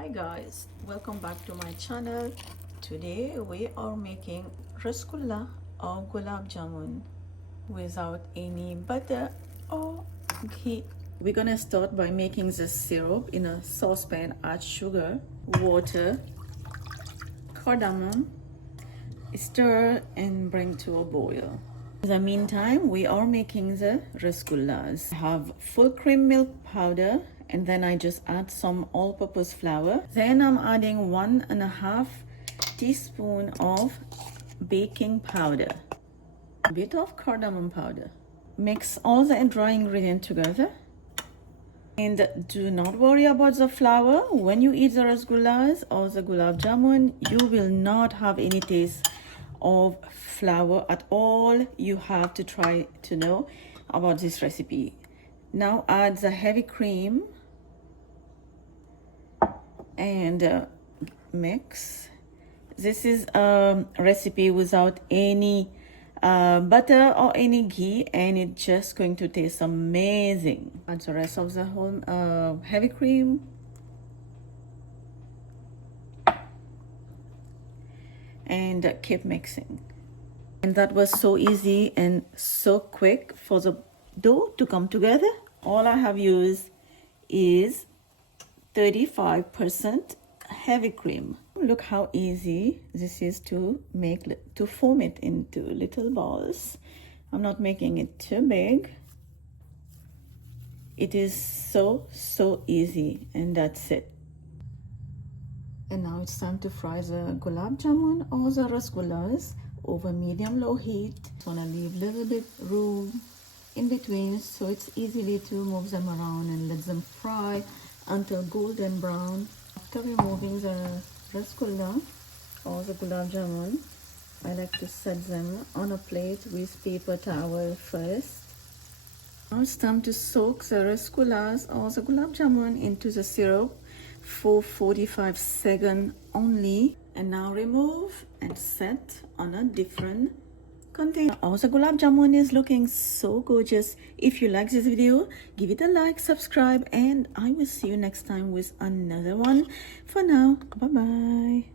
Hi guys, welcome back to my channel. Today we are making Rasgullah or Gulab Jamun without any butter or ghee. We're gonna start by making the syrup. In a saucepan, add sugar, water, cardamom, stir and bring to a boil. In the meantime, we are making the rasgullahs. I have full cream milk powder, and then I just add some all-purpose flour. Then I'm adding 1.5 teaspoon of baking powder, a bit of cardamom powder. Mix all the dry ingredients together. And do not worry about the flour. When you eat the rasgullahs or the gulab jamun, you will not have any taste of flour at all. You have to try to know about this recipe. Now add the heavy cream and mix. This is a recipe without any butter or any ghee, and it's just going to taste amazing. Add the rest of the whole heavy cream. And keep mixing. And that was so easy and so quick for the dough to come together. All I have used is 35% heavy cream. Look how easy this is to make, to form it into little balls. I'm not making it too big. It is so easy, and that's it. And now it's time to fry the gulab jamun or the rasgullahs over medium-low heat. Wanna leave a little bit room in between so it's easily to move them around and let them fry until golden brown. After removing the rasgullah or the gulab jamun, I like to set them on a plate with paper towel first. Now it's time to soak the rasgullahs or the gulab jamun into the syrup for 45 seconds only. And now remove and set on a different container. Also, gulab jamun is looking so gorgeous. If you like this video, give it a like, subscribe, and I will see you next time with another one. For now, bye bye.